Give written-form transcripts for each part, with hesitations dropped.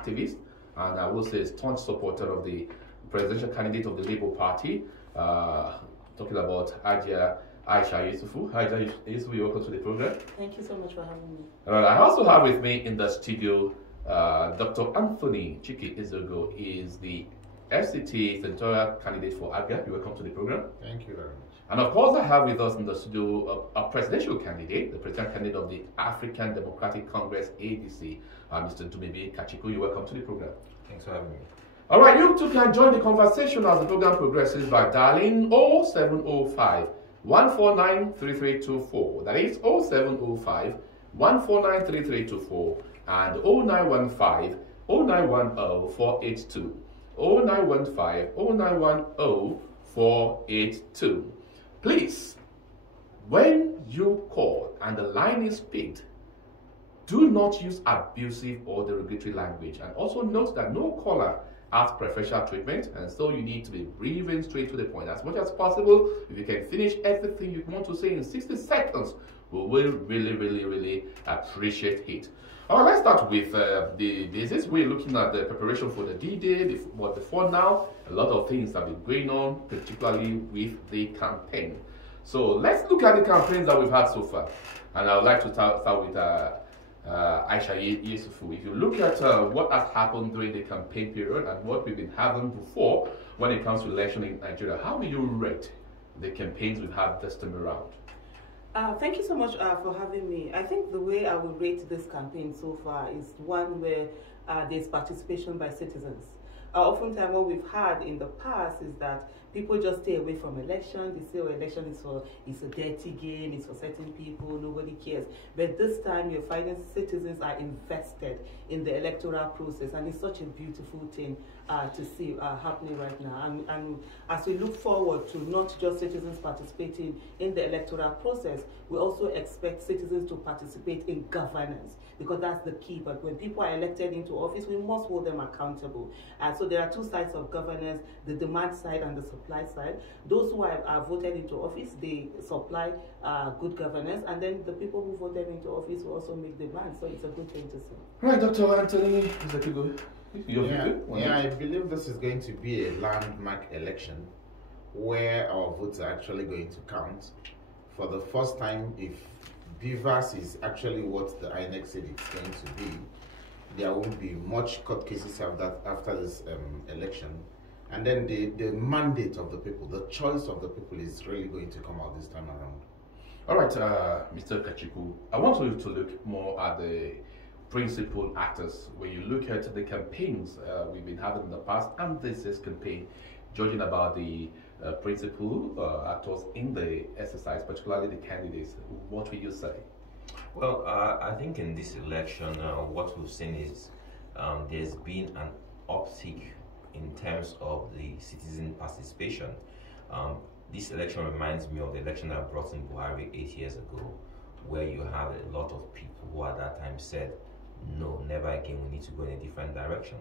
activist, and I will say a staunch supporter of the presidential candidate of the Labour Party, talking about Aisha Yusufu. Aisha Yusufu, welcome to the program. Thank you so much for having me. I also have with me in the studio Dr. Anthony Chike Ezogo. He is the FCT Senatorial candidate for APGA. You're welcome to the program. Thank you very much. And of course, I have with us in the studio a presidential candidate, the presidential candidate of the African Democratic Congress, ADC, Mr. Dumebe Kachiku. You're welcome to the program. Thanks for having me. All right, you two can join the conversation as the program progresses by dialing 0705 149 3324. That is 0705 149 3324 and 0915 0910 482. 0915 0910 482. Please, when you call and the line is picked, do not use abusive or derogatory language. And also note that no caller has preferential treatment, and so you need to be brief and straight to the point as much as possible. If you can finish everything you want to say in 60 seconds, we will really appreciate it. All right, let's start with the basis. We're looking at the preparation for the D-Day, but before now, a lot of things have been going on, particularly with the campaign. So let's look at the campaigns that we've had so far. And I would like to start with Aisha Yusufu. If you look at what has happened during the campaign period and what we've been having before when it comes to election in Nigeria, how do you rate the campaigns we've had this time around? Thank you so much for having me. I think the way I would rate this campaign so far is one where there's participation by citizens. Oftentimes what we've had in the past is that people just stay away from election. They say, oh, election is a dirty game, it's for certain people, nobody cares. But this time you're finding citizens are invested in the electoral process, and it's such a beautiful thing to see happening right now. And as we look forward to not just citizens participating in the electoral process, we also expect citizens to participate in governance, because that's the key. But when people are elected into office, we must hold them accountable. So there are two sides of governance, the demand side and the supply side. Those who are voted into office, they supply good governance, and then the people who voted into office will also make demands. So it's a good thing to see. Right, Dr. Anthony, is that good? I believe this is going to be a landmark election where our votes are actually going to count. For the first time, if BVAS is actually what the INEC said it's going to be, there won't be much court cases after this election. And then the mandate of the people, the choice of the people is really going to come out this time around. All right, Mr. Kachiku, I want you to look more at the principal actors. When you look at the campaigns we've been having in the past and this campaign, judging about the principal actors in the exercise, particularly the candidates, what will you say? Well, I think in this election, what we've seen is there's been an uptick in terms of the citizen participation. This election reminds me of the election that brought in Buhari 8 years ago, where you have a lot of people who at that time said, no, never again, we need to go in a different direction.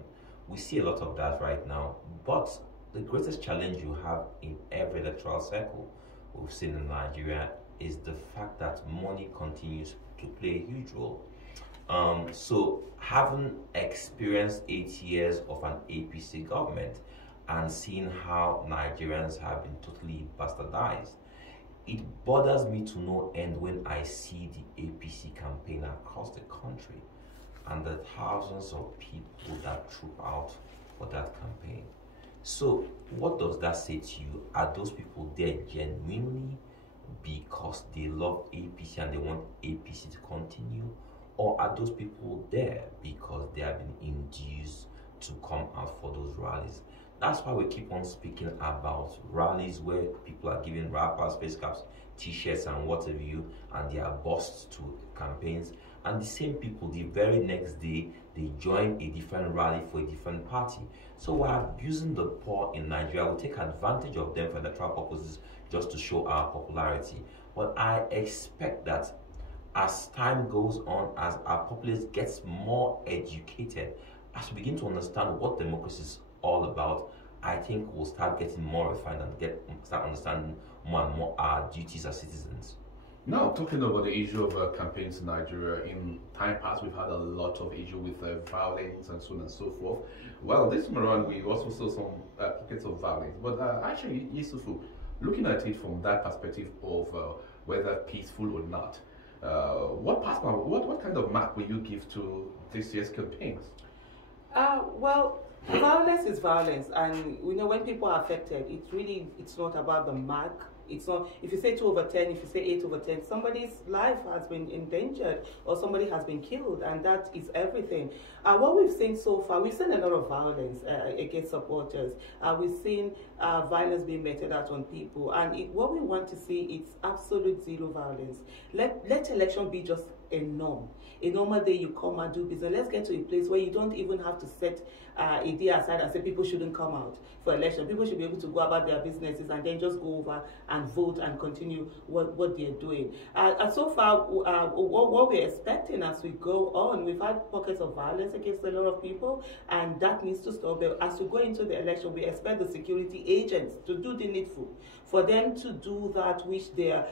We see a lot of that right now, but the greatest challenge you have in every electoral cycle we've seen in Nigeria is the fact that money continues to play a huge role. So having experienced 8 years of an APC government and seeing how Nigerians have been totally bastardized, it bothers me to no end when I see the APC campaign across the country and the thousands of people that troop out for that campaign. So what does that say to you? Are those people there genuinely because they love APC and they want APC to continue? Or are those people there because they have been induced to come out for those rallies? That's why we keep on speaking about rallies where people are giving rappers, face caps, t-shirts and what have you, and they are bussed to campaigns. And the same people, the very next day, they join a different rally for a different party. So we're abusing the poor in Nigeria. We take advantage of them for electoral purposes just to show our popularity. But I expect that as time goes on, as our populace gets more educated, as we begin to understand what democracy is all about, I think we'll start getting more refined and start understanding more and more our duties as citizens. Now, talking about the issue of campaigns in Nigeria, in time past we've had a lot of issue with violence and so on and so forth. Well, this time around we also saw some pockets of violence. But actually, Yusufu, looking at it from that perspective of whether peaceful or not, what kind of mark will you give to this year's campaigns? Well, violence is violence, and we know when people are affected, it's not about the mark. It's not, if you say 2/10, if you say 8/10, somebody's life has been endangered or somebody has been killed, and that is everything. What we've seen so far, we've seen a lot of violence against supporters. We've seen violence being meted out on people, and what we want to see is absolute zero violence. Let election be just a norm. A normal day you come and do business. Let's get to a place where you don't even have to set a day aside and say people shouldn't come out for election. People should be able to go about their businesses and then just go over and vote and continue what they're doing. And so far, what we're expecting as we go on, we've had pockets of violence against a lot of people, and that needs to stop. But as we go into the election, we expect the security agents to do the needful, for them to do that which they are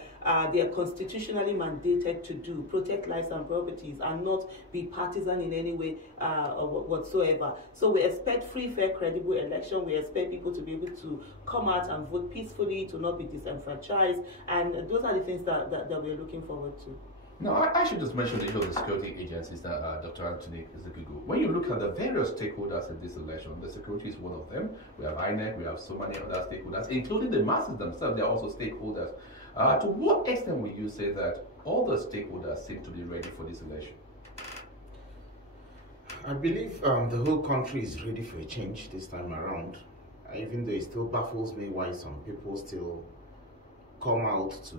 constitutionally mandated to do, protect lives and properties, and not be partisan in any way whatsoever. So we expect free, fair, credible election. We expect people to be able to come out and vote peacefully, to not be disenfranchised, and those are the things that we're looking forward to. Now, I should just mention the issue of the security agencies that Dr. Anthony Ezekugu. When you look at the various stakeholders in this election, the security is one of them. We have INEC, we have so many other stakeholders, including the masses themselves. They are also stakeholders. To what extent will you say that all the stakeholders seem to be ready for this election? I believe the whole country is ready for a change this time around, even though it still baffles me why some people still come out to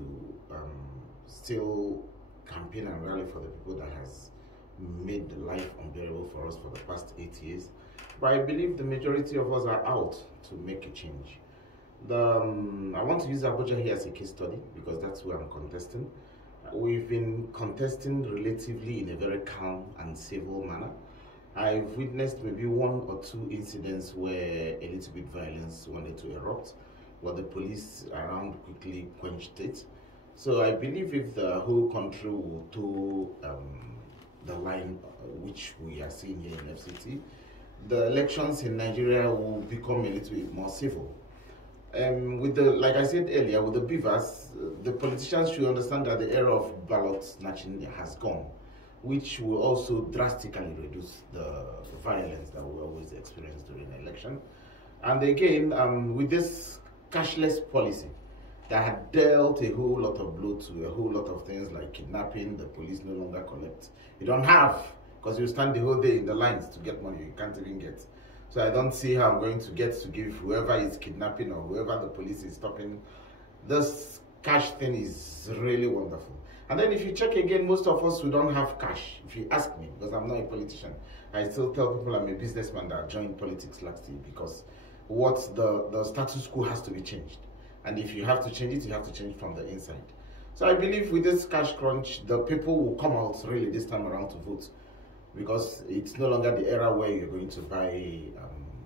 still campaign and rally for the people that has made life unbearable for us for the past 8 years. But I believe the majority of us are out to make a change. I want to use Abuja here as a case study because that's where I'm contesting. We've been contesting relatively in a very calm and civil manner. I've witnessed maybe 1 or 2 incidents where a little bit violence wanted to erupt, but the police around quickly quenched it. So I believe if the whole country will toe the line which we are seeing here in FCT, the elections in Nigeria will become a little bit more civil. Like I said earlier, with the beavers, the politicians should understand that the era of ballot snatching has gone, which will also drastically reduce the violence that we always experience during the election. And again, with this cashless policy that had dealt a whole lot of blow to a whole lot of things like kidnapping, the police no longer collect. You don't have, because you stand the whole day in the lines to get money, you can't even get. So I don't see how I'm going to get to give whoever is kidnapping or whoever the police is stopping. This cash thing is really wonderful. And then if you check again, most of us who don't have cash, if you ask me, because I'm not a politician, I still tell people I'm a businessman that joined politics last year because the status quo has to be changed. And if you have to change it, you have to change from the inside. So I believe with this cash crunch, the people will come out really this time around to vote because it's no longer the era where you're going to buy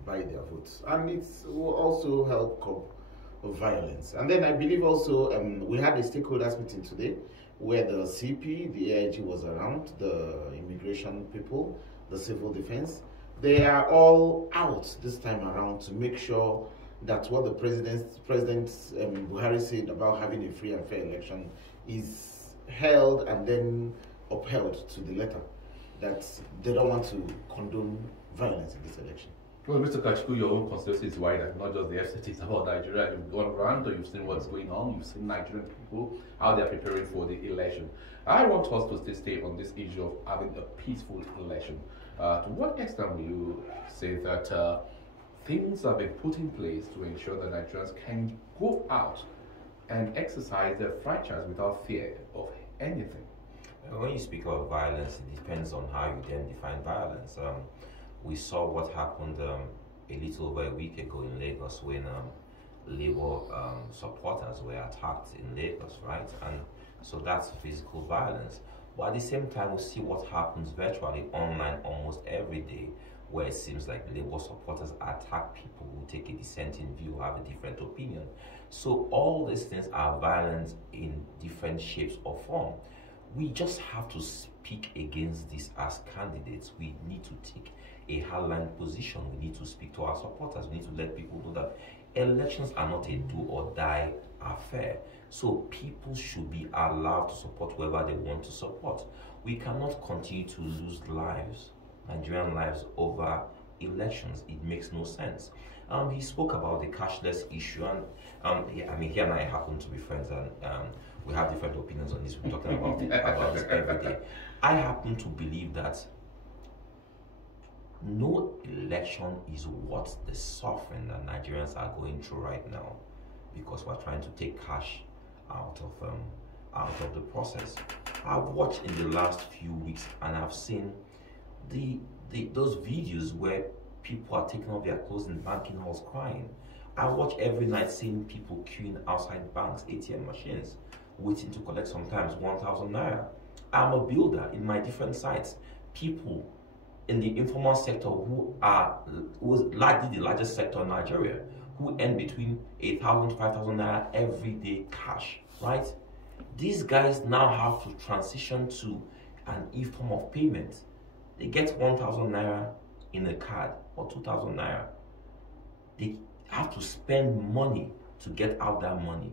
their votes. And it will also help curb violence. And then I believe also we had a stakeholders meeting today where the CP, the AIG was around, the immigration people, the civil defense. They are all out this time around to make sure that what the President Buhari said about having a free and fair election is held and then upheld to the letter, that they don't want to condone violence in this election. Well, Mr. Kachiku, your own constituency is wider, not just the FCT, it's about Nigeria. You've gone around, you've seen what's going on, you've seen Nigerian people, how they're preparing for the election. I want us to stay on this issue of having a peaceful election. To what extent will you say that things have been put in place to ensure that Nigerians can go out and exercise their franchise without fear of anything? When you speak of violence, it depends on how you then define violence. We saw what happened a little over a week ago in Lagos when Labour supporters were attacked in Lagos, right? And so that's physical violence. But at the same time, we see what happens virtually online almost every day where it seems like Labour supporters attack people who take a dissenting view, have a different opinion. So all these things are violence in different shapes or form. We just have to speak against this as candidates. We need to take a hardline position. We need to speak to our supporters. We need to let people know that elections are not a do or die affair. So people should be allowed to support whoever they want to support. We cannot continue to lose lives, Nigerian lives, over elections. It makes no sense. He spoke about the cashless issue, and he and I happen to be friends, and we have different opinions on this. We're talking about this every day. I happen to believe that no election is worth the suffering that Nigerians are going through right now, because we're trying to take cash out of the process. I've watched in the last few weeks, and I've seen those videos where people are taking off their clothes in banking halls crying. I watch every night seeing people queuing outside banks, ATM machines, waiting to collect sometimes 1,000 naira. I'm a builder in my different sites. People in the informal sector who is likely the largest sector in Nigeria, who earn between 8,000 to 5,000 naira every day cash, right? These guys now have to transition to an e-form of payment. They get 1,000 naira in a card or 2,000 naira. They have to spend money to get out that money.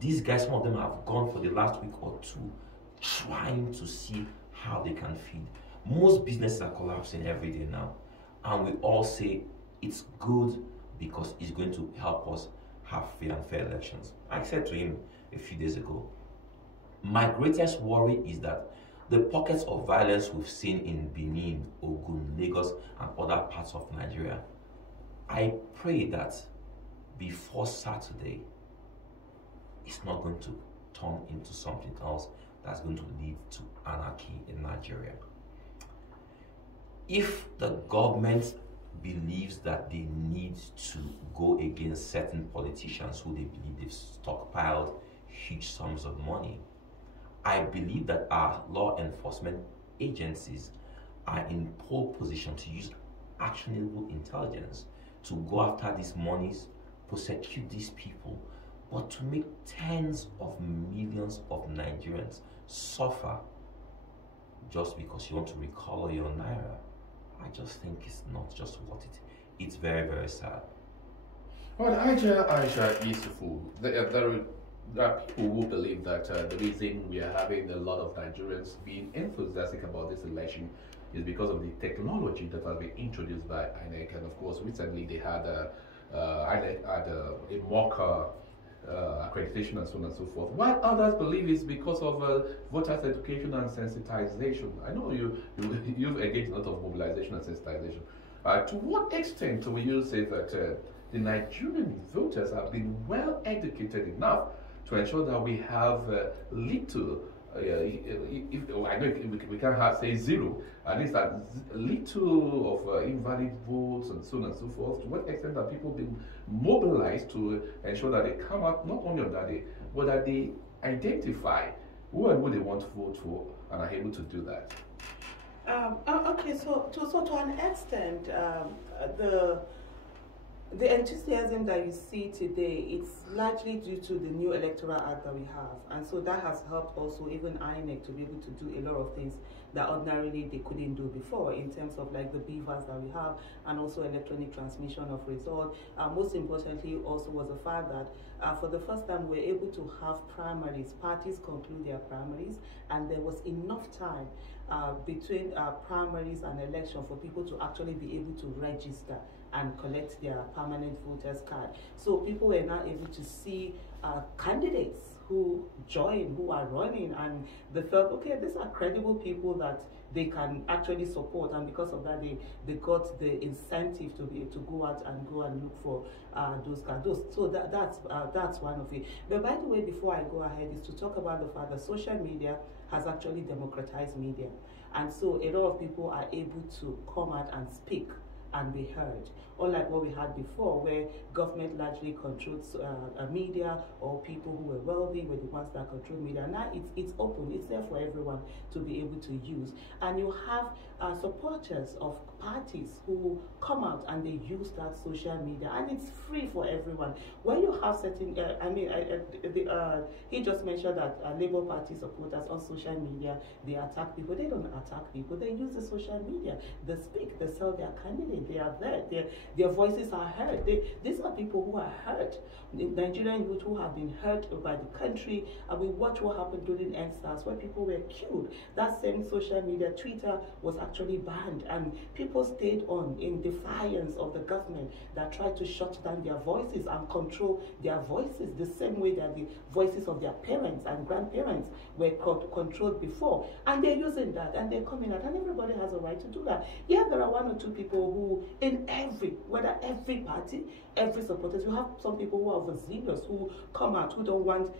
These guys, some of them have gone for the last week or two trying to see how they can feed. Most businesses are collapsing every day now, and we all say it's good because it's going to help us have free and fair elections. I said to him a few days ago, my greatest worry is that the pockets of violence we've seen in Benin, Ogun, Lagos, and other parts of Nigeria, I pray that before Saturday, it's not going to turn into something else that's going to lead to anarchy in Nigeria. If the government believes that they need to go against certain politicians who they believe they've stockpiled huge sums of money, I believe that our law enforcement agencies are in pole position to use actionable intelligence to go after these monies, prosecute these people, but to make tens of millions of Nigerians suffer just because you want to recolor your naira, I just think it's not just worth it. It's very, very sad. Well, Aisha Yusufu, there are people who believe that the reason we are having a lot of Nigerians being enthusiastic about this election is because of the technology that has been introduced by INEC. And of course, recently they had INEC had a mock accreditation and so on and so forth. While others believe it's because of voters' education and sensitization. I know you've engaged in a lot of mobilization and sensitization. To what extent will you say that the Nigerian voters have been well educated enough to ensure that we have little, I know we can't say zero, at least that little of invalid votes and so on and so forth? To what extent are people being mobilized to ensure that they come out not only on that day, but that they identify who and who they want to vote for and are able to do that? Okay, so to an extent, the enthusiasm that you see today, it's largely due to the new electoral act that we have, and so that has helped also even INEC to be able to do a lot of things that ordinarily they couldn't do before, in terms of like the beavers that we have, and also electronic transmission of results. Most importantly also was the fact that for the first time we're able to have primaries, parties conclude their primaries, and there was enough time between primaries and election for people to actually be able to register and collect their permanent voters card. So people were now able to see candidates who join, who are running, and they felt, okay, these are credible people that they can actually support, and because of that they got the incentive to be able to go out and look for those cards. So that's one of it. But by the way, before I go ahead, is to talk about the fact that social media has actually democratized media, and so a lot of people are able to come out and speak and be heard, unlike what we had before, where government largely controls media, or people who were wealthy were the ones that control media. Now it's open, it's there for everyone to be able to use, and you have supporters of parties who come out and they use that social media, and it's free for everyone. When you have certain, he just mentioned that Labour Party supporters on social media, they attack people. They don't attack people. They use the social media. They speak. They sell their candidate. They are there. Their voices are heard. These are people who are hurt. The Nigerian youth who have been hurt by the country. And we watch what happened during NSAS, where people were killed. That same social media, Twitter, was actually banned, and people stayed on in defiance of the government that tried to shut down their voices and control their voices the same way that the voices of their parents and grandparents were controlled before. And they're using that, and they're coming out, and everybody has a right to do that. Yeah, there are one or two people who, in whether every party, every supporters, you have some people who are overzealous, who come out, who don't want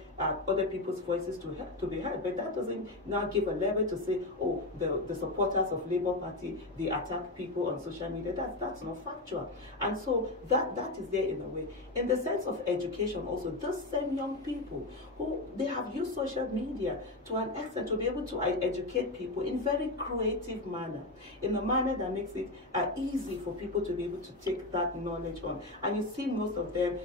other people's voices to be heard. But that doesn't now give a level to say, oh, the supporters of Labour Party, they attack people on social media. That's not factual. And so that is there in a way. In the sense of education also, those same young people who they have used social media to an extent to be able to educate people in very creative manner, in a manner that makes it easy for people to be able to take that knowledge on. And you see most of them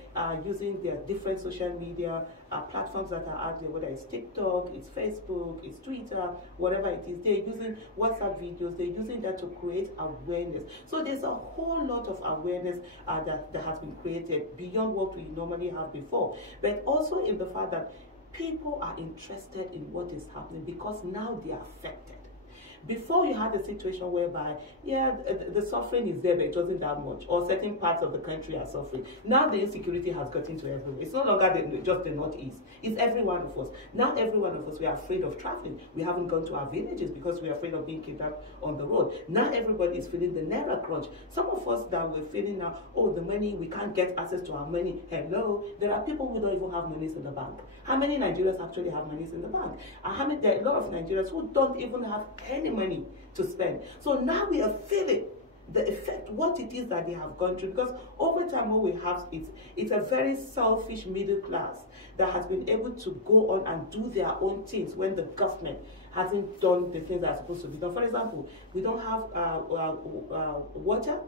using their different social media platforms that are out there, whether it's TikTok, it's Facebook, it's Twitter, whatever it is. They're using WhatsApp videos, they're using that to create awareness. So there's a whole lot of awareness that has been created beyond what we normally have before. But also in the fact that people are interested in what is happening because now they are affected. Before, you had a situation whereby, yeah, the suffering is there, but it wasn't that much, or certain parts of the country are suffering. Now the insecurity has gotten to everywhere. It's no longer just the Northeast. It's every one of us. Now every one of us, we are afraid of traveling. We haven't gone to our villages because we are afraid of being kidnapped on the road. Now everybody is feeling the naira crunch. Some of us that we're feeling now, oh, the money, we can't get access to our money. Hello, there are people who don't even have monies in the bank. How many Nigerians actually have monies in the bank? And there are a lot of Nigerians who don't even have any money to spend. So now we are feeling the effect, what it is that they have gone through, because over time what we have is it's a very selfish middle class that has been able to go on and do their own things when the government hasn't done the things that are supposed to be done. For example, we don't have water.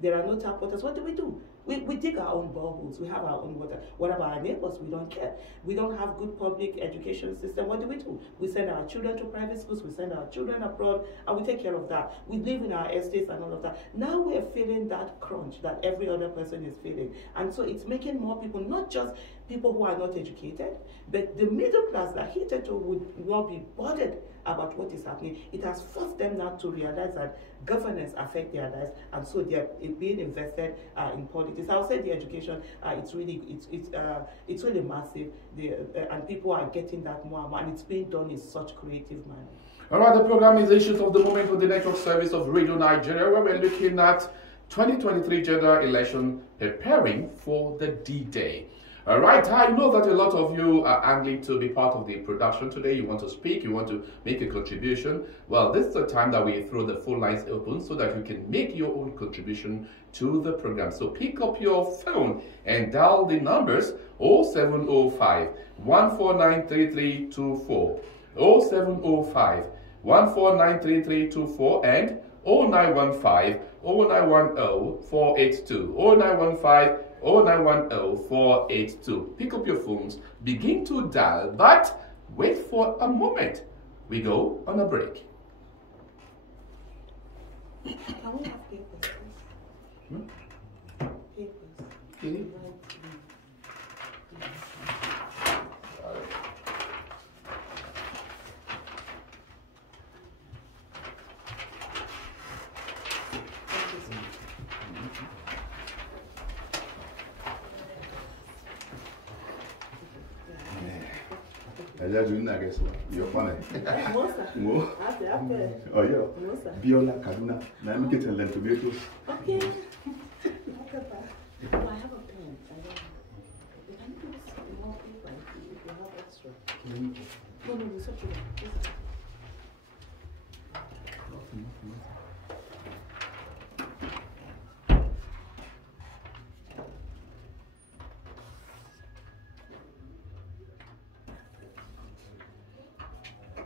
There are no tap waters. What do? We dig our own boreholes. We have our own water. What about our neighbors? We don't care. We don't have good public education system. What do? We send our children to private schools. We send our children abroad, and we take care of that. We live in our estates and all of that. Now we are feeling that crunch that every other person is feeling. And so it's making more people, not just people who are not educated, but the middle class that hitherto would not be bothered about what is happening. It has forced them now to realize that governance affects their lives, and so they are being invested in politics. I would say the education, it's really massive, and people are getting that more and more, and it's being done in such creative manner. All right, the program is Issues of the Moment with the network service of Radio Nigeria, where we're looking at 2023 general election, preparing for the D-Day. All right, I know that a lot of you are angling to be part of the production today. You want to speak, you want to make a contribution. Well, this is the time that we throw the phone lines open so that you can make your own contribution to the program. So pick up your phone and dial the numbers 0705 149 3324, 0705 149 3324, and 0915 0910 482, 0915 0910 482. Pick up your phones, begin to dial, but wait for a moment. We go on a break. Can we have papers, please? Papers. Okay. You're funny. Oh, yeah. Biola Kaduna. Now I'm getting them tomatoes. Okay. I have a pen. Can you give more paper if you have extra? No, it's okay.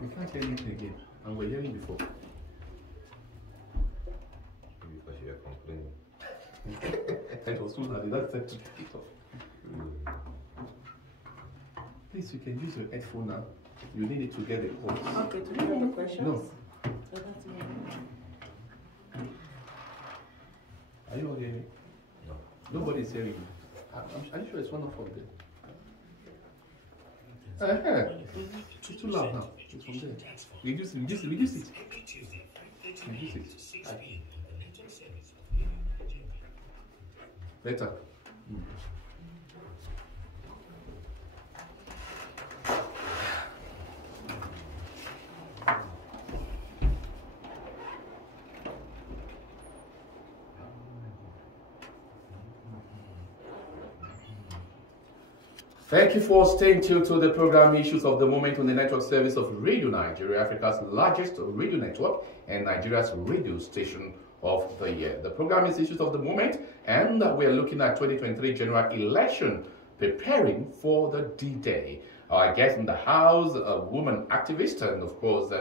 We can't hear anything again, and we're hearing before. It was too loud. That's to take it off. Please, you can use your headphone now. You need it to get the calls. Okay, do you have the questions? No. Oh, that's me. Are you all hearing me? No. Nobody's hearing you. Are you sure it's one of them? It's too loud now. It's from there. Reduce it. Reduce it. Better. Thank you for staying tuned to the program Issues of the Moment on the network service of Radio Nigeria, Africa's largest radio network and Nigeria's radio station of the year. The program is Issues of the Moment, and we are looking at 2023 general election, preparing for the D-Day. Our guest in the house, a woman activist, and of course,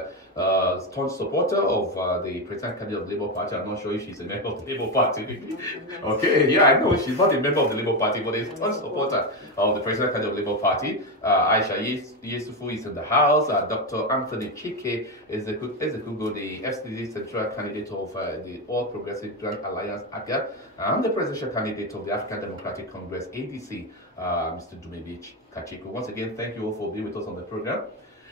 staunch supporter of the presidential candidate of the Labour Party. I'm not sure if she's a member of the Labour Party. Okay, yeah, I know she's not a member of the Labour Party, but a staunch supporter of the presidential candidate of the Labour Party. Aisha Yesufu is in the house. Dr. Anthony Chike is the FCD Senatorial candidate of the All Progressive Grand Alliance (APGA), and the presidential candidate of the African Democratic Congress (ADC), Mr. Dumebi Kachiko. Once again, thank you all for being with us on the program.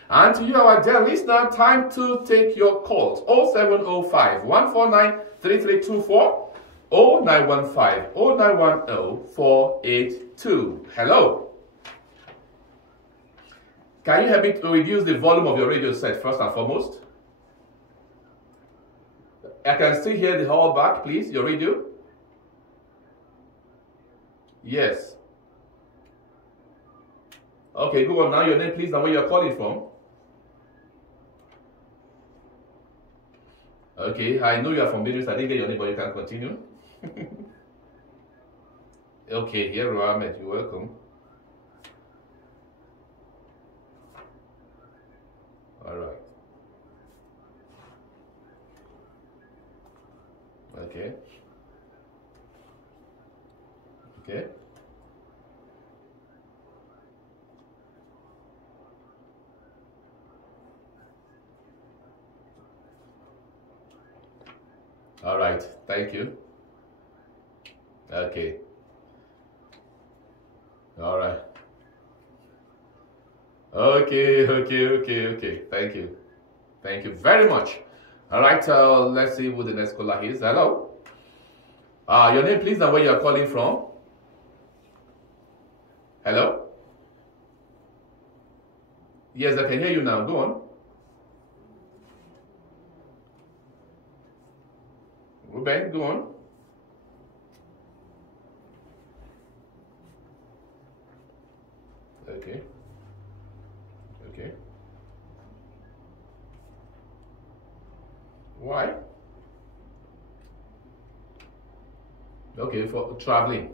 And to you, our dear listener, time to take your calls. 0705 149 3324 0915 0910 482. Hello. Can you help me to reduce the volume of your radio set first and foremost? I can still hear the whole back, please, your radio. Yes. Okay, go on now. Your name, please, and where you're calling from. Okay, I know you are from Benue. I didn't get your name, but you can continue. Okay, here, Ahmed, you're welcome. All right. Okay. Okay. All right, thank you. Okay. All right. Okay. Thank you. Thank you very much. All right, let's see who the next caller is. Hello. Your name, please, and where you are calling from. Hello. Yes, I can hear you now. Go on. Ruben, go on. Okay. Okay. Why? Okay, for traveling.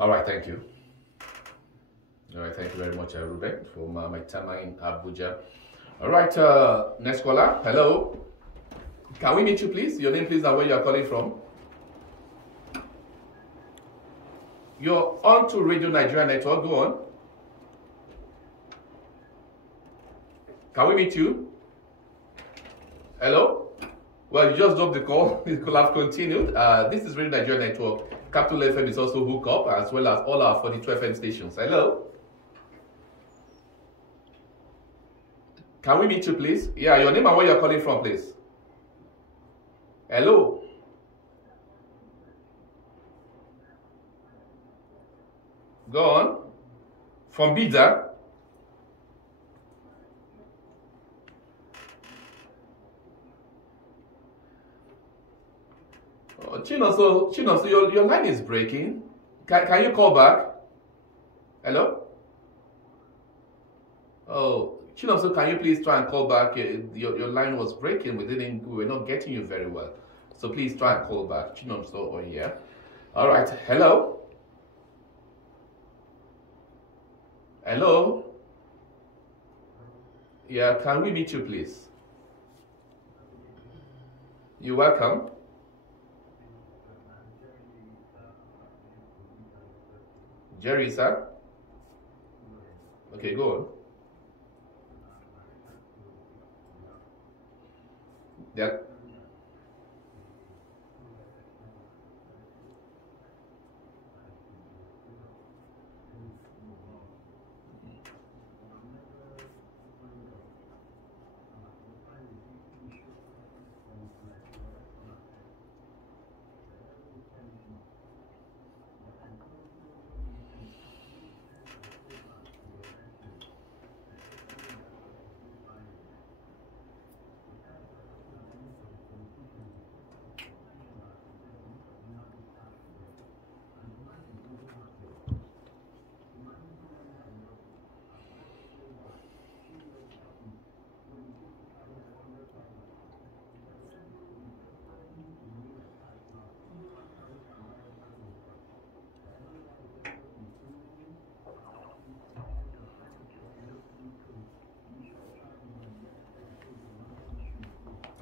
All right, thank you. All right, thank you very much, Ruben, from my time in Abuja. All right, next caller. Hello. Can we meet you, please? Your name, please, and where you are calling from. You're on to Radio Nigeria Network. Go on. Can we meet you? Hello? Well, you just dropped the call. It could have continued. This is Radio Nigeria Network. Capital FM is also hooked up, as well as all our 42 FM stations. Hello? Can we meet you, please? Yeah, your name and where you're calling from, please. Hello? Go on. From Bida? Oh, Chinoso, your line is breaking. Can you call back? Hello? Oh, Chinonso, can you please try and call back? Your line was breaking. We were not getting you very well. So please try and call back. Chinonso on here. All right. Hello. Hello. Yeah, can we meet you, please? You're welcome. Jerry, sir? Okay, go on. That.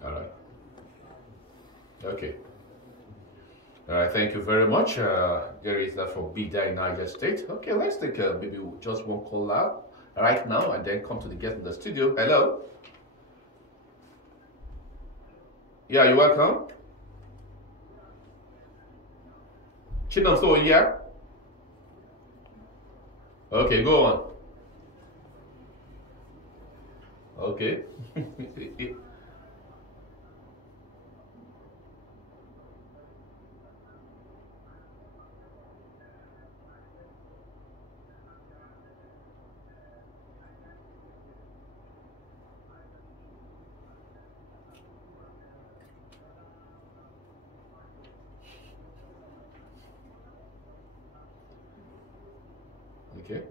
All right. Okay. All right. Thank you very much. There is that from Bida in Niger State. Okay, let's take maybe just one call out right now and then come to the guest in the studio. Hello. Yeah, you're welcome. Chinonso here. Okay, go on. Okay. Okay.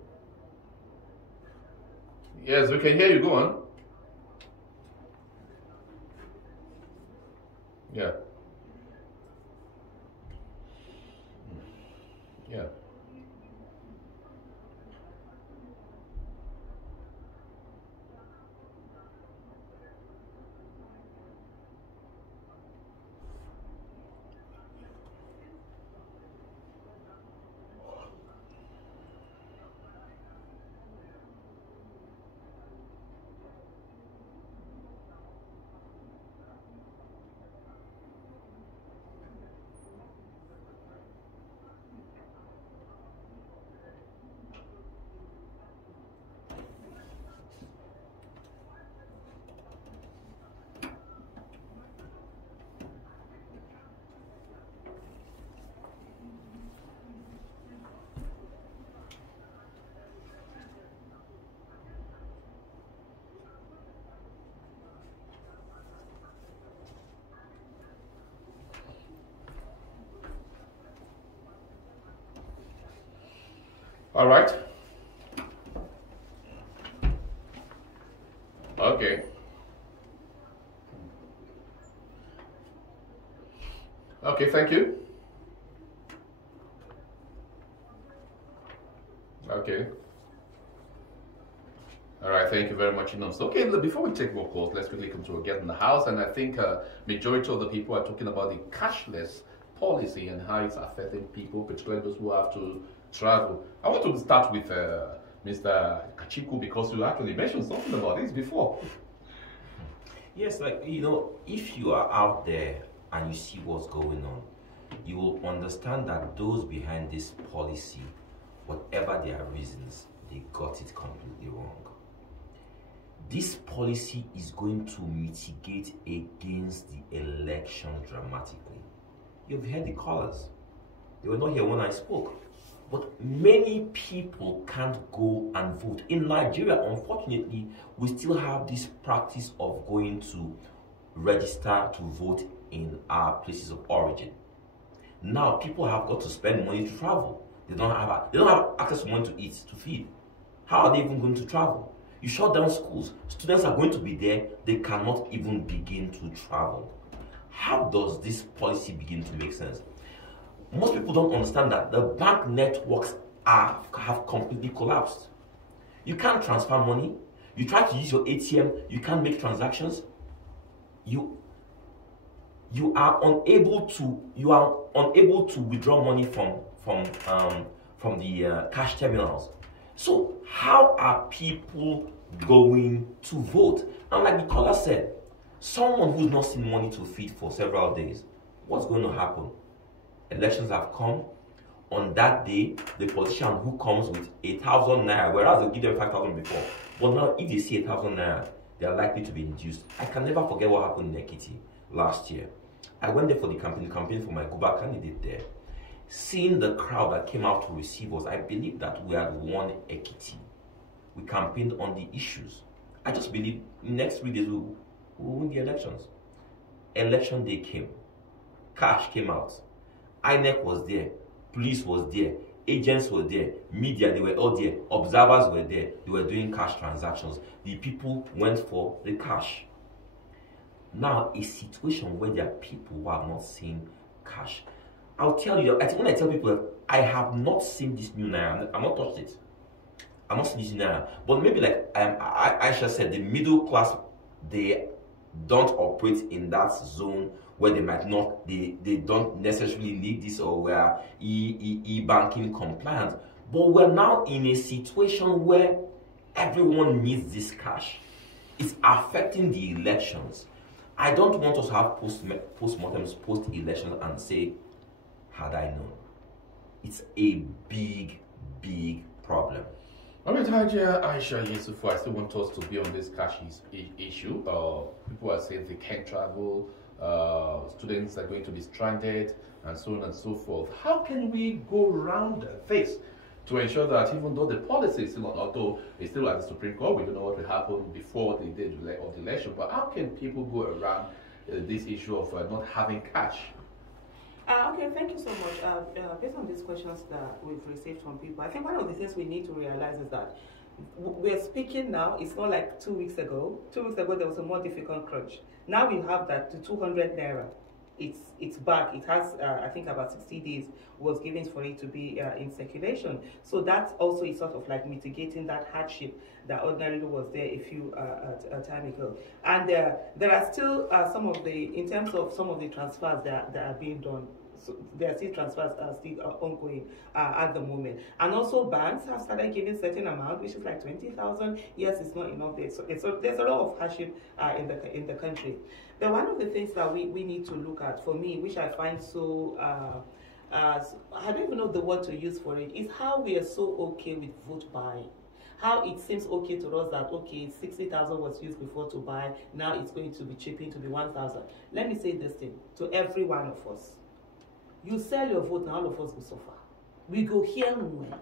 Yes, we can hear you. Go on. Yeah. Yeah. All right. Okay. Okay, thank you. Okay. All right, thank you very much. So, okay, before we take more calls, let's quickly come to a guest in the house. And I think majority of the people are talking about the cashless policy and how it's affecting people, particularly those who have to travel. I want to start with Mr. Kachiku because you actually mentioned something about this before. Yes, like, you know, if you are out there and you see what's going on, you will understand that those behind this policy, whatever their reasons, they got it completely wrong. This policy is going to mitigate against the election dramatically. You've heard the callers. They were not here when I spoke. But many people can't go and vote. In Nigeria, unfortunately, we still have this practice of going to register to vote in our places of origin. Now, people have got to spend money to travel. They don't have access to money to eat, to feed. How are they even going to travel? You shut down schools. Students are going to be there. They cannot even begin to travel. How does this policy begin to make sense? Most people don't understand that the bank networks have completely collapsed. You can't transfer money. You try to use your ATM, you can't make transactions. You are unable to withdraw money from the cash terminals. So how are people going to vote? And like the caller said, someone who's not seen money to feed for several days, what's going to happen? Elections have come. On that day, the politician who comes with 1,000 naira, whereas they give them 5,000 before, but now if they see 1,000 naira, they are likely to be induced. I can never forget what happened in Ekiti last year. I went there for the campaign for my Guba candidate there. Seeing the crowd that came out to receive us, I believe that we had won Ekiti. We campaigned on the issues. I just believe in the next 3 days we'll win the elections. Election day came. Cash came out. INEC was there. Police was there. Agents were there. Media, they were all there. Observers were there. They were doing cash transactions. The people went for the cash. Now, a situation where there are people who have not seen cash. I'll tell you, when I tell people that I have not seen this new Naira, I'm not touched it. I'm not seen this new Naira. But maybe like Aisha said, the middle class, they don't operate in that zone where they might not, they don't necessarily need this, or were e-banking compliant. But we're now in a situation where everyone needs this cash. It's affecting the elections. I don't want us to have post-mortems, post-elections and say, had I known. It's a big, big problem. All right, Aisha Yusufu, I still want us to be on this cash issue. People are saying they can't travel, students are going to be stranded, and so on and so forth. How can we go around this to ensure that even though the policy is still on, although it's still at the Supreme Court, we don't know what will happen before the day of the election, but how can people go around this issue of not having cash? Okay, thank you so much. Based on these questions that we've received from people, I think one of the things we need to realize is that we're speaking now, it's not like 2 weeks ago. 2 weeks ago, there was a more difficult crunch. Now we have that to 200 naira. It's back. It has, I think, about 60 days was given for it to be in circulation. So that also is sort of like mitigating that hardship that ordinarily was there a few time ago. And there are still some of the, in terms of some of the transfers that are being done. So there are still transfers still ongoing at the moment. And also banks have started giving certain amount, which is like 20,000. Yes, it's not enough there. So there's a lot of hardship in the country. But one of the things that we need to look at, for me, which I find so, I don't even know the word to use for it, is how we are so okay with vote buying. How it seems okay to us that, okay, 60,000 was used before to buy, now it's going to be chipping to be 1,000. Let me say this thing to every one of us. You sell your vote, now all of us will suffer. We go here and where.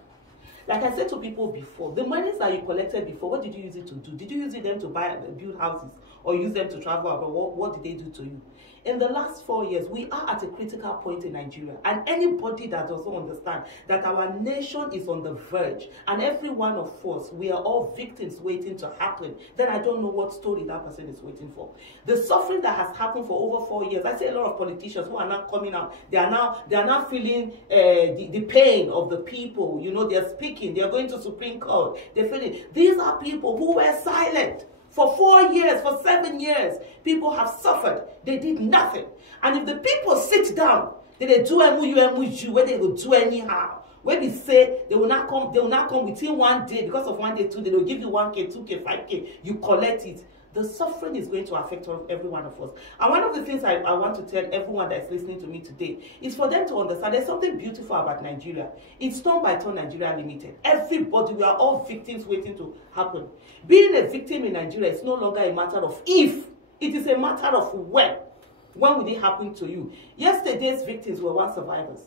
Like I said to people before, the monies that you collected before, what did you use it to do? Did you use them to build houses or use them to travel abroad? What did they do to you? In the last 4 years, we are at a critical point in Nigeria. And anybody that doesn't understand that our nation is on the verge, and every one of us, we are all victims waiting to happen, then I don't know what story that person is waiting for. The suffering that has happened for over 4 years, I see a lot of politicians who are now coming out, they are now feeling the pain of the people. You know, they're speaking, they're going to Supreme Court, they're feeling. These are people who were silent. For 4 years, for 7 years, people have suffered. They did nothing. And if the people sit down, they do MU, where they will do anyhow. When we say they will not come within 1 day, because of 1 day, 2 days, they will give you 1K, 2K, 5K, you collect it. The suffering is going to affect every one of us. And one of the things I want to tell everyone that is listening to me today is for them to understand there's something beautiful about Nigeria. It's Turn by Turn Nigeria Limited. Everybody, we are all victims waiting to happen. Being a victim in Nigeria is no longer a matter of if. It is a matter of when. When will it happen to you? Yesterday's victims were once survivors.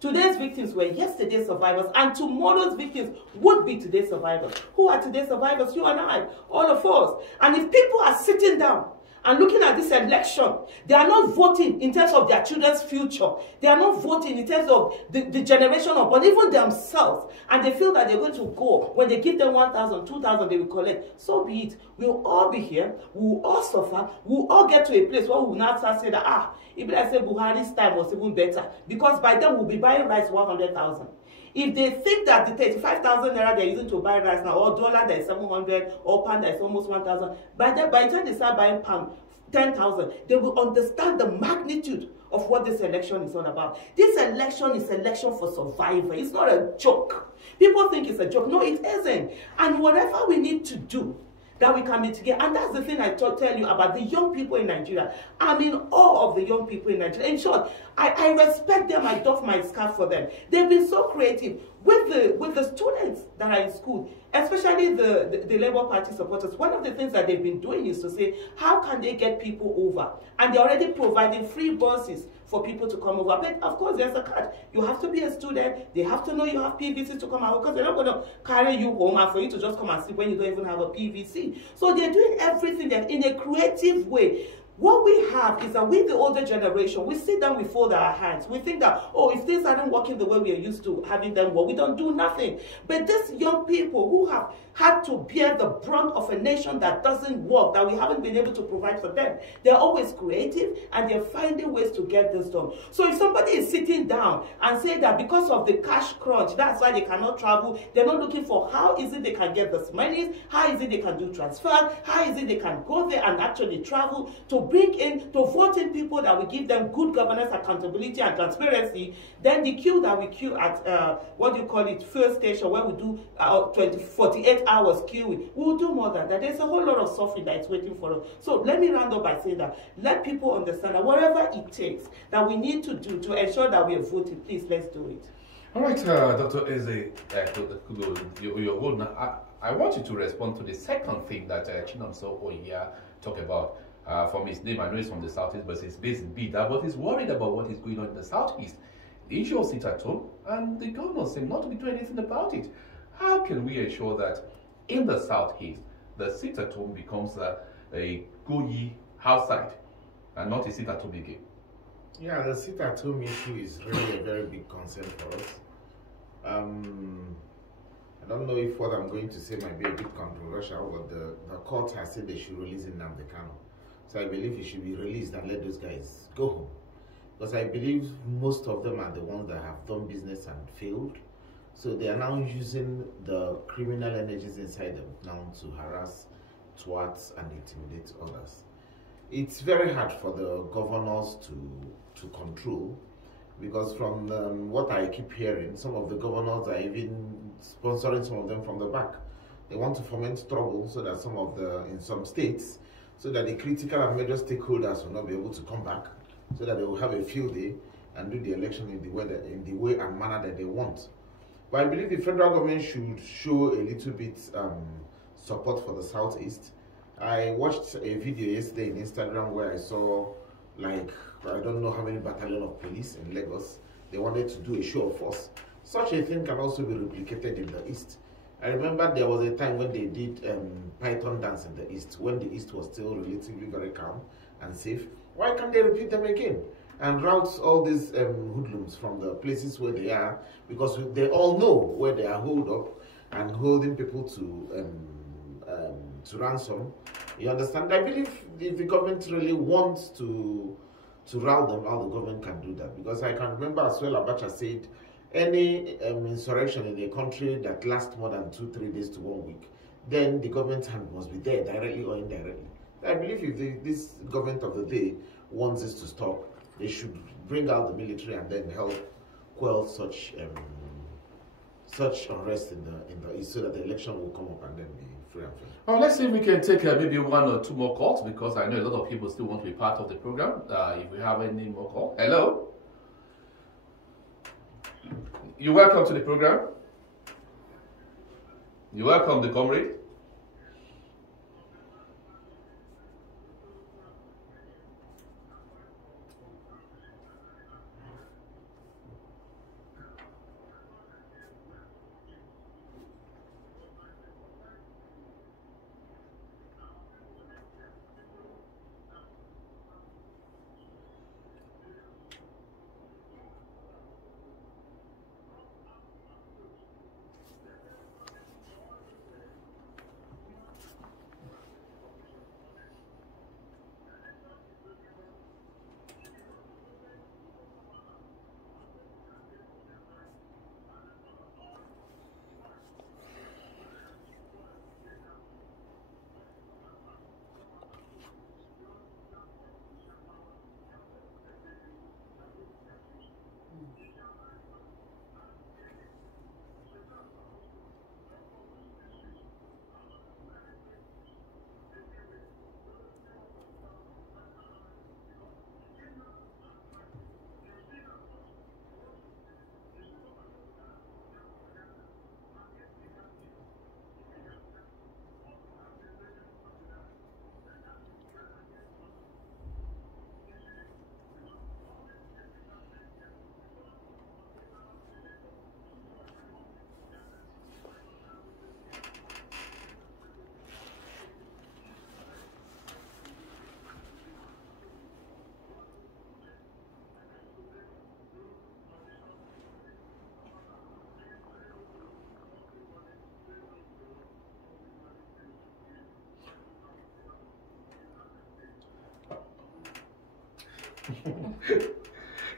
Today's victims were yesterday's survivors, and tomorrow's victims would be today's survivors. Who are today's survivors? You and I, all of us. And if people are sitting down and looking at this election, they are not voting in terms of their children's future. They are not voting in terms of the generation of, but even themselves. And they feel that they're going to go. When they give them 1,000, 2,000, they will collect. So be it. We'll all be here. We'll all suffer. We'll all get to a place where we will now start saying that, if I say Buhari's time was even better. Because by then we'll be buying rice 100,000. If they think that the 35,000 naira they're using to buy rice now, or dollar that is 700, or pound that is almost 1,000, by the time they start buying pound 10,000, they will understand the magnitude of what this election is all about. This election is election for survival. It's not a joke. People think it's a joke. No, it isn't. And whatever we need to do, that we can mitigate. And that's the thing I tell you about the young people in Nigeria. I'm in awe of the young people in Nigeria. In short, I respect them. I doff my scarf for them. They've been so creative with the students that are in school, especially the Labour Party supporters. One of the things that they've been doing is to say, how can they get people over? And they're already providing free buses for people to come over. But of course, there's a catch. You have to be a student. They have to know you have PVC to come out, because they're not going to carry you home and for you to just come and sleep when you don't even have a PVC. So they're doing everything in a creative way. What we have is that with the older generation, we sit down, we fold our hands. We think that, if things aren't working the way we are used to having them work, we don't do nothing. But these young people who have had to bear the brunt of a nation that doesn't work, that we haven't been able to provide for them, they're always creative and they're finding ways to get this done. So if somebody is sitting down and saying that because of the cash crunch, that's why they cannot travel, they're not looking for how is it they can get this money, how is it they can do transfers, how is it they can go there and actually travel to bring in, to vote in people that will give them good governance, accountability, and transparency. Then the queue that we queue at, fuel station, where we do 48 hours queuing, we'll do more than that. There's a whole lot of suffering that is waiting for us. So let me round up by saying that, let people understand that whatever it takes that we need to do to ensure that we are voting, please, let's do it. All right, Dr. Eze, you're good now. I want you to respond to the second thing that Chinonso Oya talked about. From his name, I know he's from the southeast, but he's based in Bida, but he's worried about what is going on in the southeast. The issue of sit at home, and the governors seem not to be doing anything about it. How can we ensure that in the southeast, the sit at home becomes a go-ye outside and not a sit at home again? Yeah, the sit at home issue is really a very big concern for us. I don't know if what I'm going to say might be a bit controversial, but the court has said they should release Nnamdi Kanu. So I believe he should be released and let those guys go home. Because I believe most of them are the ones that have done business and failed. So they are now using the criminal energies inside them now to harass, thwart, and intimidate others. It's very hard for the governors to control, because from what I keep hearing, some of the governors are even sponsoring some of them from the back. They want to foment trouble so that in some states, so that the critical and major stakeholders will not be able to come back, so that they will have a field day and do the election in the way and manner that they want. But I believe the federal government should show a little bit support for the Southeast. I watched a video yesterday in Instagram where I saw, like, I don't know how many battalion of police in Lagos. They wanted to do a show of force. Such a thing can also be replicated in the East. I remember there was a time when they did Python dance in the East, when the East was still relatively very calm and safe. Why can't they repeat them again and route all these hoodlums from the places where they are, because they all know where they are holed up and holding people to ransom. You understand? I believe if the government really wants to rout them out, the government can do that. Because I can remember as well, Abacha said, any insurrection in a country that lasts more than 2-3 days to 1 week, then the government's hand must be there, directly or indirectly. I believe if this government of the day wants this to stop, they should bring out the military and then help quell such unrest in the East, so that the election will come up and then be free and fair. Well, let's see if we can take maybe 1 or 2 more calls, because I know a lot of people still want to be part of the program. If we have any more calls. Hello? You're welcome to the program. You're welcome, the comrade.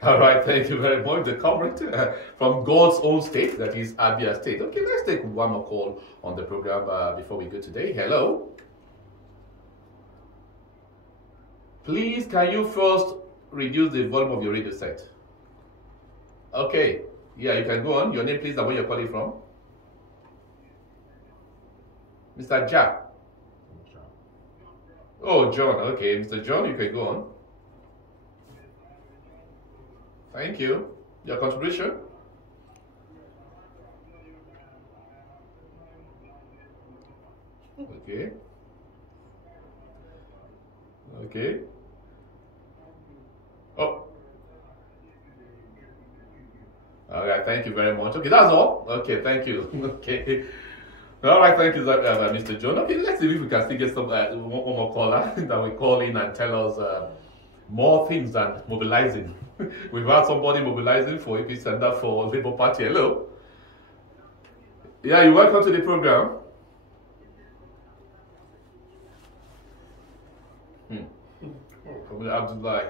All right, thank you very much. The comrade from God's own state, that is Abia State. Okay, let's take one more call on the program before we go today. Hello. Please, can you first reduce the volume of your radio set? Okay, yeah, you can go on. Your name, please, and where you're calling from. Mr. Jack. Oh, John. Okay, Mr. John, you can go on. Thank you. Your contribution? Okay. Okay. Oh. All right, thank you very much. Okay, that's all. Okay, thank you. Okay. All right, thank you, Mr. John. Okay, let's see if we can still get some one more caller that will call in and tell us more things than mobilizing. We've had somebody mobilizing for AP Center for Labour Party. Hello. Yeah, you're welcome to the program. Abdullah.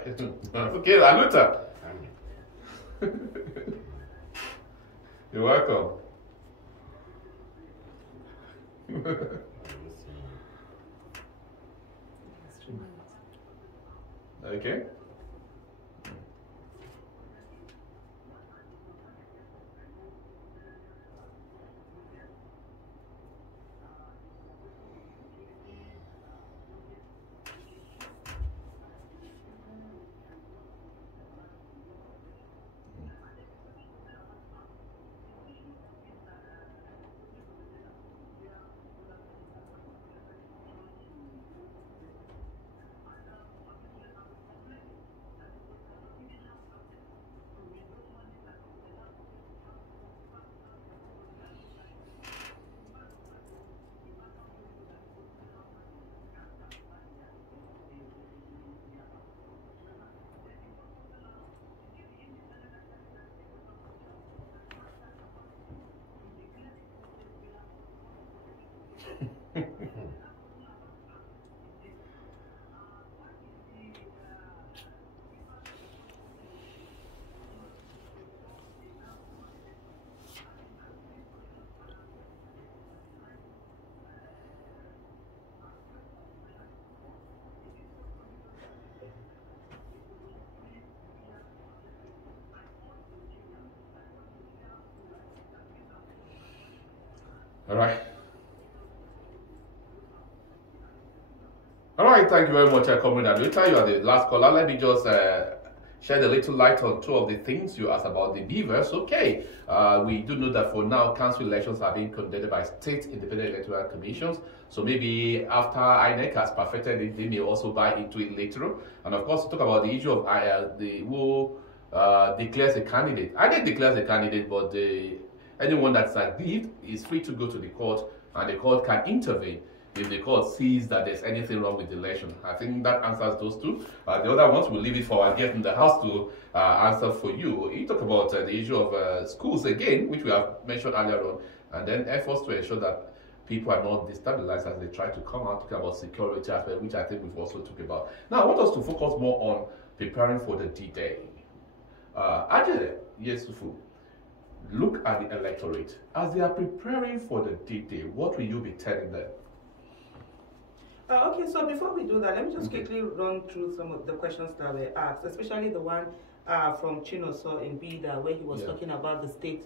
Okay, Aluta. You're welcome. Okay. All right. All right, thank you very much, Comrade Aluta. You are the last caller. Let me just shed a little light on two of the things you asked about the beavers. Okay, we do know that for now, council elections are being conducted by state independent electoral commissions. So maybe after INEC has perfected it, they may also buy into it later. And of course, talk about the issue of who declares a candidate. INEC declares a candidate, but anyone that's aggrieved is free to go to the court, and the court can intervene if the court sees that there's anything wrong with the election. I think that answers those two. The other ones, we'll leave it for our guest in the house to answer for you. You talk about the issue of schools again, which we have mentioned earlier on, and then efforts to ensure that people are not destabilized as they try to come out, talk about security aspect, which I think we've also talked about. Now, I want us to focus more on preparing for the D-Day. Ajay Yesufu, look at the electorate. As they are preparing for the D-Day, what will you be telling them? Okay, so before we do that, let me just quickly run through some of the questions that were asked, especially the one from Chinoso in Bida, where he was talking about the state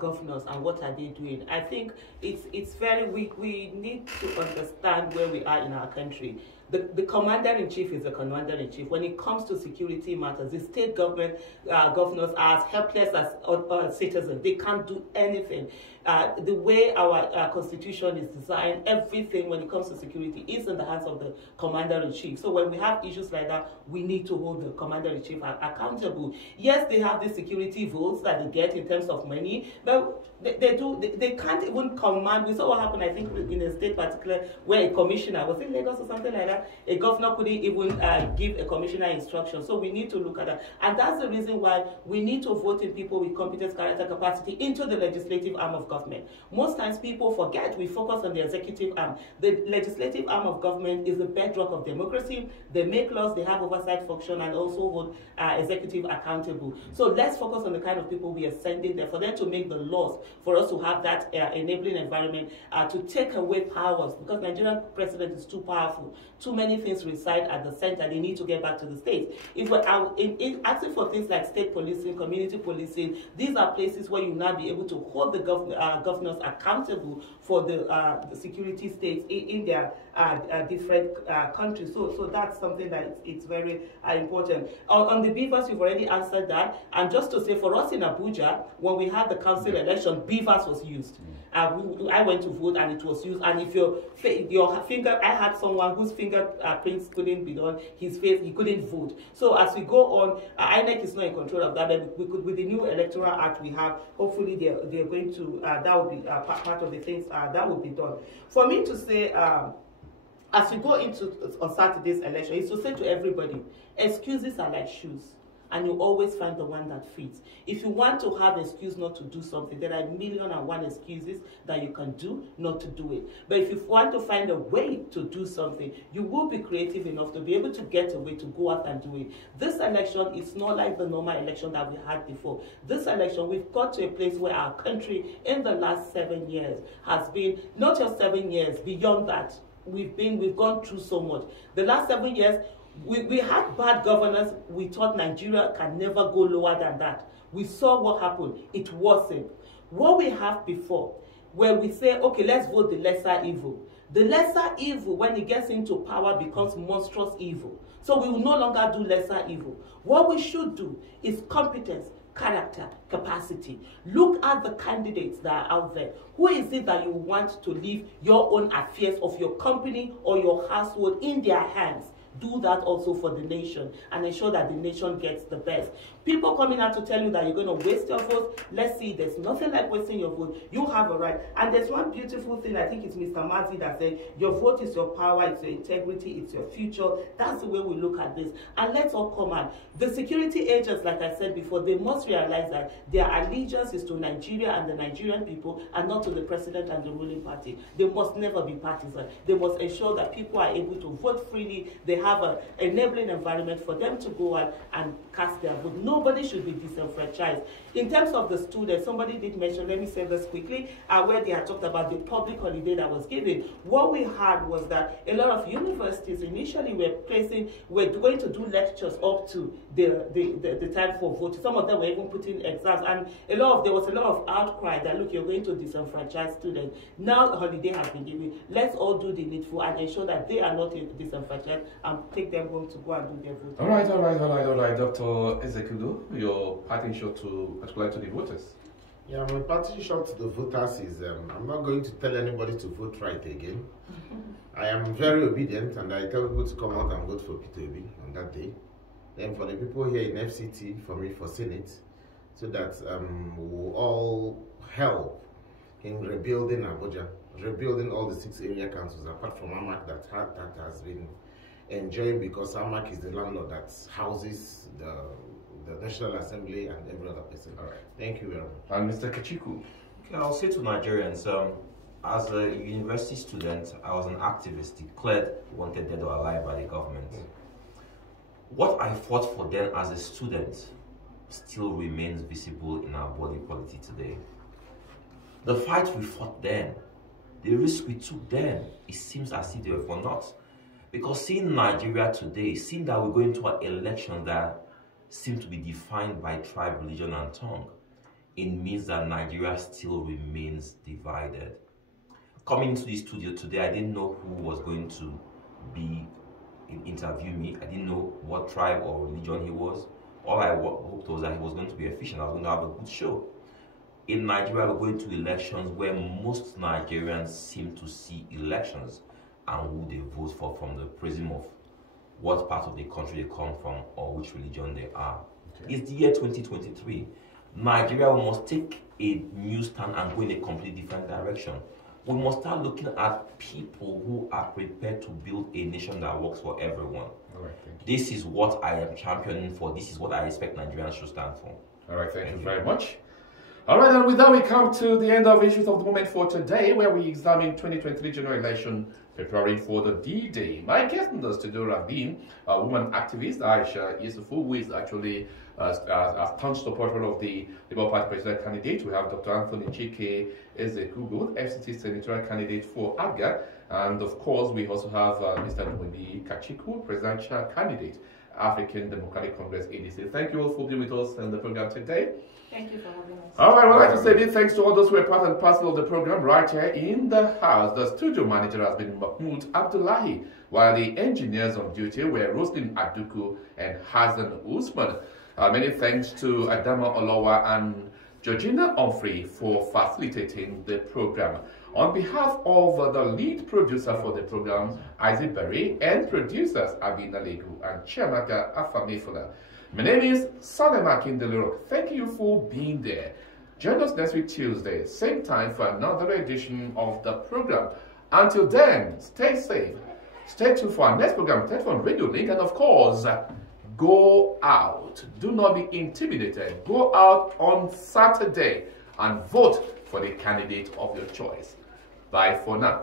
governors and what are they doing. I think it's very we need to understand where we are in our country. The commander-in-chief is the commander-in-chief. When it comes to security matters, the state government governors are as helpless as citizens. They can't do anything. The way our constitution is designed, everything when it comes to security is in the hands of the commander-in-chief. So when we have issues like that, we need to hold the commander-in-chief accountable. Yes, they have the security votes that they get in terms of money, but they can't even command. We saw what happened, I think, in a state particular where a commissioner was in Lagos or something like that, fact, a governor couldn't even give a commissioner instruction. So we need to look at that. And that's the reason why we need to vote in people with competence, character, capacity into the legislative arm of government. Most times people forget we focus on the executive arm. The legislative arm of government is the bedrock of democracy. They make laws, they have oversight function, and also hold executive accountable. So let's focus on the kind of people we are sending there, for them to make the laws, for us to have that enabling environment to take away powers, because Nigerian president is too powerful. Too many things reside at the center. They need to get back to the states. If we're in asking for things like state policing, community policing, these are places where you now be able to hold the governors accountable for the security states in their different countries. So that's something that it's very important. On the beavers, you've already answered that. And just to say, for us in Abuja, when we had the council election, beavers was used. I went to vote and it was used. And if your finger, I had someone whose fingerprints couldn't be done, his face, he couldn't vote. So as we go on, INEC is not in control of that, but we could, with the new electoral act we have, hopefully they're going to, that will be part of the things that will be done. For me to say, as we go into on Saturday's election, is to say to everybody, excuses are like shoes, and you always find the one that fits. If you want to have an excuse not to do something, there are 1,000,001 excuses that you can do not to do it. But if you want to find a way to do something, you will be creative enough to be able to get a way to go out and do it. This election is not like the normal election that we had before. This election, we've got to a place where our country in the last 7 years has been, not just 7 years, beyond that, we've gone through so much. The last 7 years, we had bad governance. We thought Nigeria can never go lower than that. We saw what happened. It wasn't. What we have before, where we say, okay, let's vote the lesser evil. The lesser evil, when it gets into power, becomes monstrous evil. So we will no longer do lesser evil. What we should do is competence, character, capacity. Look at the candidates that are out there. Who is it that you want to leave your own affairs of your company or your household in their hands? Do that also for the nation and ensure that the nation gets the best. People coming out to tell you that you're going to waste your vote, let's see, there's nothing like wasting your vote. You have a right. And there's one beautiful thing, I think it's Mr. Mazi that said, your vote is your power, it's your integrity, it's your future. That's the way we look at this. And let's all come on. The security agents, like I said before, they must realize that their allegiance is to Nigeria and the Nigerian people and not to the president and the ruling party. They must never be partisan. They must ensure that people are able to vote freely. They have an enabling environment for them to go out and cast their vote. Nobody should be disenfranchised. In terms of the students, somebody did mention, let me say this quickly, where they had talked about the public holiday that was given. What we had was that a lot of universities initially were going to do lectures up to the time for voting. Some of them were even putting exams, and there was a lot of outcry that, look, you're going to disenfranchise students. Now a holiday has been given. Let's all do the needful and ensure that they are not disenfranchised and take them home to go and do their voting. All right, Dr. Ezekudo, your parting shot particularly to the voters. Yeah, my parting shot to the voters is I'm not going to tell anybody to vote right again. I am very obedient and I tell people to come out and vote for Peter Obi on that day. Then for the people here in FCT, for me for Senate, so that we'll all help in rebuilding Abuja, rebuilding all the 6 area councils apart from AMAC that has been enjoying, because AMAC is the landlord that houses the National Assembly and every other person. All right. Thank you very much. And Mr. Kachiku. Okay, I'll say to Nigerians, as a university student, I was an activist declared wanted dead or alive by the government. What I fought for then as a student still remains visible in our body politic today. The fight we fought then, the risk we took then, it seems as if they were for naught. Because seeing Nigeria today, seeing that we're going to an election that seem to be defined by tribe, religion, and tongue, it means that Nigeria still remains divided. Coming into the studio today, I didn't know who was going to interview me. I didn't know what tribe or religion he was. All I hoped was that he was going to be efficient. I was going to have a good show. In Nigeria, we're going to elections where most Nigerians seem to see elections and who they vote for from the prism of what part of the country they come from or which religion they are. Okay. It's the year 2023. Nigeria must take a new stand and go in a completely different direction. we must start looking at people who are prepared to build a nation that works for everyone. All right, thank you. This is what I am championing for. This is what I expect Nigerians should stand for. All right, thank you very much. All right, and with that, we come to the end of Issues of the Moment for today, where we examine 2023 general election, preparing for the D-Day. My guest in the studio have been a woman activist, Aisha Yusufu, who is actually a staunch supporter of the Labour Party president candidate. We have Dr. Anthony Chike Ezekugo, FCT Senatorial candidate for APGA. And of course, we also have Mr. Nwemi Kachiku, presidential candidate, African Democratic Congress, ADC. Thank you all for being with us on the program today. Thank you for having us. All right, I would like to say big thanks to all those who are part and parcel of the program right here in the house. The studio manager has been Mahmoud Abdullahi, while the engineers on duty were Roslyn Aduku and Hazan Usman. Many thanks to Adama Olowa and Georgina Humphrey for facilitating the program. On behalf of the lead producer for the program, Isaac Berry, and producers Abina Legu and Chiamaka Afamifuna, my name is Salema Kindelero. Thank you for being there. Join us next week Tuesday, same time for another edition of the program. Until then, stay safe. Stay tuned for our next program, Telephone Radio Link, and of course, go out. Do not be intimidated. Go out on Saturday and vote for the candidate of your choice. Bye for now.